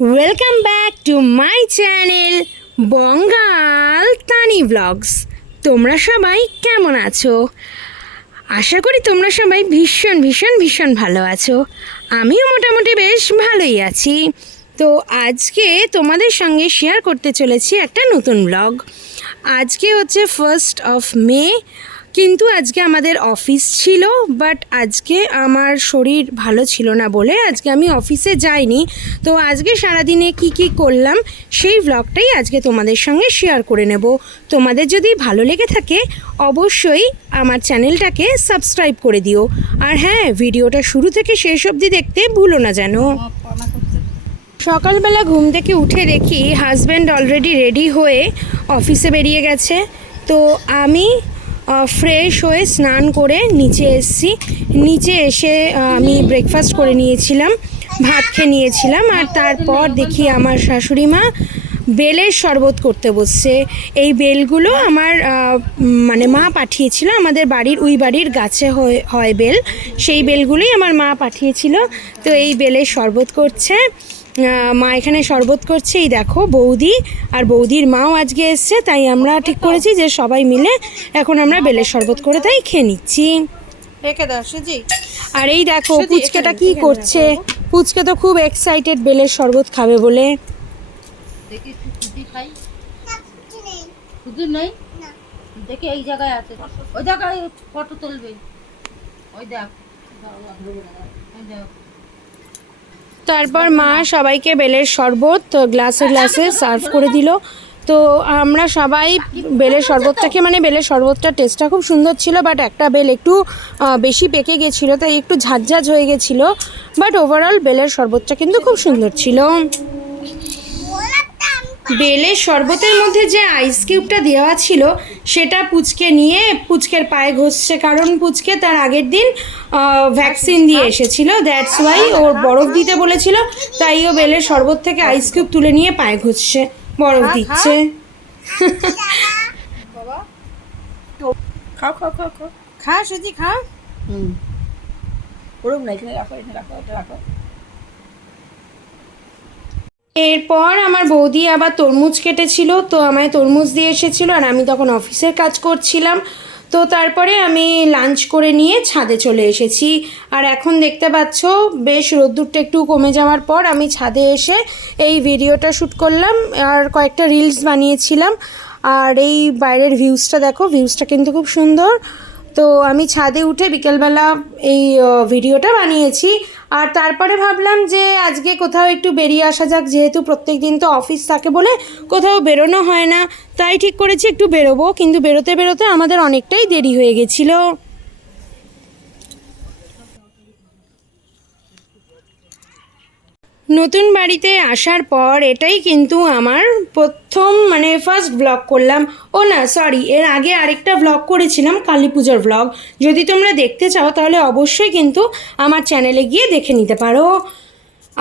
Welcome back to my channel Bangal Tani vlogs. তোমরা সবাই কেমন আছো? আশা করি তোমরা সবাই ভীষণ ভীষণ ভীষণ ভালো আছো। আমিও মোটামুটি বেশ ভালোই আছি। তো আজকে তোমাদের সঙ্গে শেয়ার করতে চলেছি একটা নতুন ব্লগ। আজকে হচ্ছে 1 মে, কিন্তু আজকে আমাদের অফিস ছিল, বাট আজকে আমার শরীর ভালো ছিল না বলে আজকে আমি অফিসে যাইনি। তো আজকে সারাদিনে কি করলাম সেই ব্লগটাই আজকে তোমাদের সঙ্গে শেয়ার করে নেব। তোমাদের যদি ভালো লেগে থাকে অবশ্যই আমার চ্যানেলটাকে সাবস্ক্রাইব করে দিও। আর হ্যাঁ, ভিডিওটা শুরু থেকে শেষ অবধি দেখতে ভুলো না যেন। সকালবেলা ঘুম থেকে উঠে দেখি হাজব্যান্ড অলরেডি রেডি হয়ে অফিসে বেরিয়ে গেছে। তো আমি ফ্রেশ হয়ে স্নান করে নিচে এসেছি। নিচে এসে আমি ব্রেকফাস্ট করে নিয়েছিলাম, ভাত খেয়ে নিয়েছিলাম। আর তারপর দেখি আমার শাশুড়ি মা বেলের শরবত করতে বসছে। এই বেলগুলো আমার মানে মা পাঠিয়েছিল, আমাদের বাড়ির গাছে হয় বেল, সেই বেলগুলোই আমার মা পাঠিয়েছিল। তো এই বেলের শরবত করছে মা, এখানে শরবত করছে। এই দেখো বৌদি আর বৌদির মাও আজকে এসছে, তাই আমরা ঠিক করেছি যে সবাই মিলে এখন আমরা বেলের শরবত করে তাই খেয়ে নিচ্ছি। রেখে দাও সুজি। আর এই দেখো পুচকেটা কি করছে। পুচকে তো খুব এক্সাইটেড বেলের শরবত খাবে বলে। দেখি সুজি খাই। সুজি নেই না, দেখি এই জায়গায় আছে, ওই জায়গায় ফটো তুলবে, ওই দেখ। তারপর মা সবাইকে বেলের শরবত গ্লাসে গ্লাসে সার্ভ করে দিল। তো আমরা সবাই বেলের শরবতটাকে, মানে বেলের শরবতটার টেস্টটা খুব সুন্দর ছিল, বাট একটা বেল একটু বেশি পেকে গেছিলো, তাই একটু ঝাঁঝ হয়ে গেছিলো। বাট ওভারঅল বেলের শরবতটা কিন্তু খুব সুন্দর ছিল। বেলের শরবতের মধ্যে যে আইস কিউবটা দেওয়া ছিল সেটা পুচকে নিয়ে পুচকের পায়ে ঘষছে, কারণ পুচকে তার আগের দিন ভ্যাকসিন দিয়ে এসেছিল, দ্যাটস ওয়াই ওর বরফ দিতে বলেছিল, তাই ও বেলের শরবত থেকে আইস কিউব তুলে নিয়ে পায়ে ঘষছে, বরফ দিচ্ছে। খাও খাও খাও খাও, খা সুজি খা। ওরম না, এখানে রাখো, এখানে রাখো, এটা রাখো। এরপর আমার বৌদি আবার তরমুজ কেটেছিল, তো আমায় তরমুজ দিয়ে এসেছিলো, আর আমি তখন অফিসের কাজ করছিলাম। তো তারপরে আমি লাঞ্চ করে নিয়ে ছাদে চলে এসেছি। আর এখন দেখতে পাচ্ছ বেশ রোদ্দুরটা একটু কমে যাওয়ার পর আমি ছাদে এসে এই ভিডিওটা শ্যুট করলাম আর কয়েকটা রিলস বানিয়েছিলাম। আর এই বাইরের ভিউজটা দেখো, ভিউজটা কিন্তু খুব সুন্দর। তো আমি ছাদে উঠে বিকেলবেলা এই ভিডিওটা বানিয়েছি। আর তারপরে ভাবলাম যে আজকে কোথাও একটু বেরিয়ে আসা যাক, যেহেতু প্রত্যেক দিন তো অফিস থাকে বলে কোথাও বেরোনো হয় না, তাই ঠিক করেছি একটু বেরোবো। কিন্তু বেরোতে বেরোতে আমাদের অনেকটাই দেরি হয়ে গেছিলো। নতুন বাড়িতে আসার পর এটাই কিন্তু আমার প্রথম, মানে ফার্স্ট ব্লগ করলাম। ও না সরি, এর আগে আরেকটা ব্লগ করেছিলাম, কালী পুজোর ব্লগ। যদি তোমরা দেখতে চাও তাহলে অবশ্যই কিন্তু আমার চ্যানেলে গিয়ে দেখে নিতে পারো।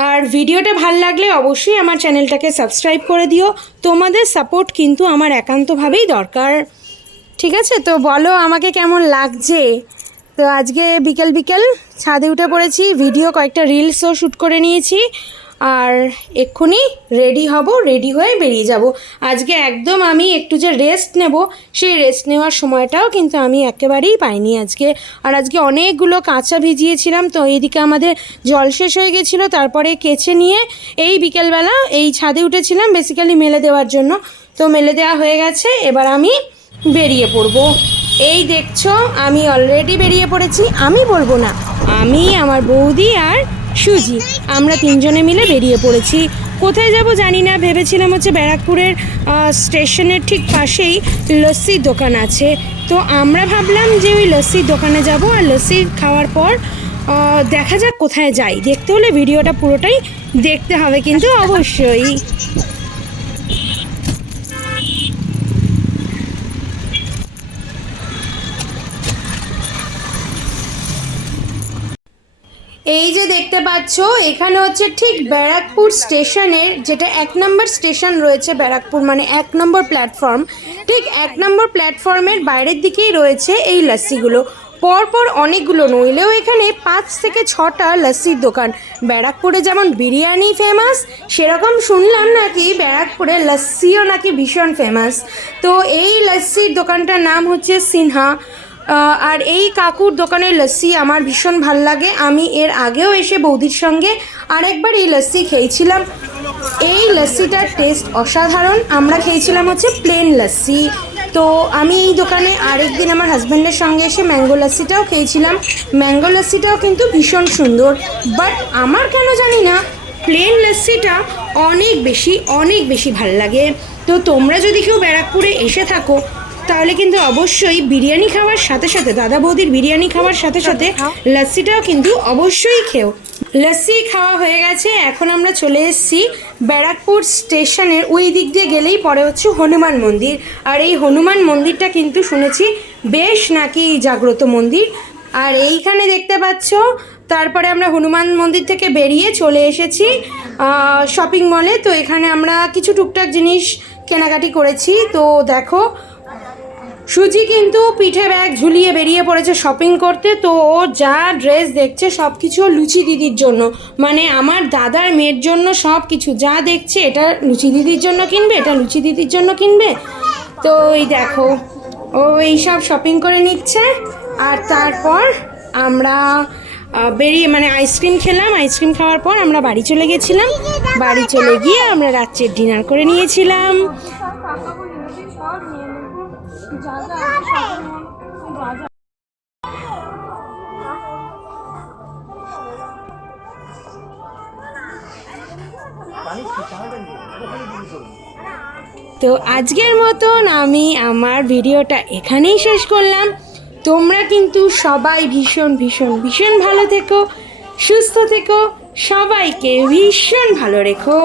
আর ভিডিওটা ভালো লাগলে অবশ্যই আমার চ্যানেলটাকে সাবস্ক্রাইব করে দিও। তোমাদের সাপোর্ট কিন্তু আমার একান্তভাবেই দরকার। ঠিক আছে, তো বলো আমাকে কেমন লাগছে। তো আজকে বিকেল বিকেল ছাদে উঠে পড়েছি, ভিডিও কয়েকটা রিলসও শ্যুট করে নিয়েছি। আর এক্ষুনি রেডি হব, রেডি হয়ে বেরিয়ে যাব। আজকে একদম আমি একটু যে রেস্ট নেব, সেই রেস্ট নেওয়ার সময়টাও কিন্তু আমি একেবারেই পাইনি আজকে। আর আজকে অনেকগুলো কাঁচা ভিজিয়েছিলাম, তো এইদিকে আমাদের জল শেষ হয়ে গেছিলো। তারপরে কেচে নিয়ে এই বিকেলবেলা এই ছাদে উঠেছিলাম বেসিক্যালি মেলে দেওয়ার জন্য। তো মেলে দেওয়া হয়ে গেছে, এবার আমি বেরিয়ে পড়বো। এই দেখছো আমি অলরেডি বেরিয়ে পড়েছি। আমি বলবো না, আমি, আমার বৌদি আর সুজি, আমরা তিনজনে মিলে বেরিয়ে পড়েছি। কোথায় যাব জানি না, ভেবেছিলাম হচ্ছে ব্যারাকপুরের স্টেশনের ঠিক পাশেই লস্যির দোকান আছে। তো আমরা ভাবলাম যে ওই লস্যির দোকানে যাব, আর লস্যি খাওয়ার পর দেখা যাক কোথায় যাই। দেখতে হলে ভিডিওটা পুরোটাই দেখতে হবে কিন্তু অবশ্যই। এই যে দেখতে পাচ্ছ এখানে হচ্ছে ঠিক ব্যারাকপুর স্টেশনের, যেটা 1 নম্বর স্টেশন রয়েছে ব্যারাকপুর, মানে 1 নম্বর প্ল্যাটফর্ম, ঠিক 1 নম্বর প্ল্যাটফর্মের বাইরের দিকেই রয়েছে এই লস্যিগুলো। পরপর অনেকগুলো, নইলেও এখানে 5 থেকে 6টা লস্যির দোকান। ব্যারাকপুরে যেমন বিরিয়ানি ফেমাস, সেরকম শুনলাম নাকি ব্যারাকপুরে লস্যিও নাকি ভীষণ ফেমাস। তো এই লস্যির দোকানটার নাম হচ্ছে সিনহা। আর এই কাকুর দোকানের লস্যি আমার ভীষণ ভাল লাগে। আমি এর আগেও এসে বৌদির সঙ্গে আরেকবার এই লস্যি খেয়েছিলাম। এই লস্যিটার টেস্ট অসাধারণ। আমরা খেয়েছিলাম হচ্ছে প্লেন লস্যি। তো আমি এই দোকানে আরেকদিন আমার হাজব্যান্ডের সঙ্গে এসে ম্যাঙ্গো লস্যিটাও খেয়েছিলাম। ম্যাঙ্গো লস্যিটাও কিন্তু ভীষণ সুন্দর, বাট আমার কেন জানি না প্লেন লস্যিটা অনেক বেশি ভাল লাগে। তো তোমরা যদি কেউ ব্যারাকপুরে এসে থাকো তাহলে কিন্তু অবশ্যই বিরিয়ানি খাওয়ার সাথে সাথে, দাদা বৌদির বিরিয়ানি খাওয়ার সাথে সাথে লস্যিটাও কিন্তু অবশ্যই খেও। লস্যি খাওয়া হয়ে গেছে, এখন আমরা চলে এসেছি ব্যারাকপুর স্টেশনের ওই দিক দিয়ে গেলেই পরে হচ্ছে হনুমান মন্দির। আর এই হনুমান মন্দিরটা কিন্তু শুনেছি বেশ নাকি জাগ্রত মন্দির। আর এইখানে দেখতে পাচ্ছ, তারপরে আমরা হনুমান মন্দির থেকে বেরিয়ে চলে এসেছি শপিং মলে। তো এখানে আমরা কিছু টুকটাক জিনিস কেনাকাটি করেছি। তো দেখো, সুজি কিন্তু পিঠে ব্যাগ ঝুলিয়ে বেরিয়ে পড়েছে শপিং করতে। তো ও যা ড্রেস দেখছে সব কিছু লুচি দিদির জন্য, মানে আমার দাদার মেয়ের জন্য সব কিছু যা দেখছে, এটা লুচি দিদির জন্য কিনবে, এটা লুচি দিদির জন্য কিনবে। তো এই দেখো, ও এইসব শপিং করে নিচ্ছে। আর তারপর আমরা বেরিয়ে মানে আইসক্রিম খেলাম। আইসক্রিম খাওয়ার পর আমরা বাড়ি চলে গেছিলাম। বাড়ি চলে গিয়ে আমরা রাত্রের ডিনার করে নিয়েছিলাম। তো আজকের মতন আমি আমার ভিডিওটা এখানেই শেষ করলাম। তোমরা কিন্তু সবাই ভীষণ ভালো থেকো, সুস্থ থেকো, সবাইকে ভীষণ ভালো রেখো।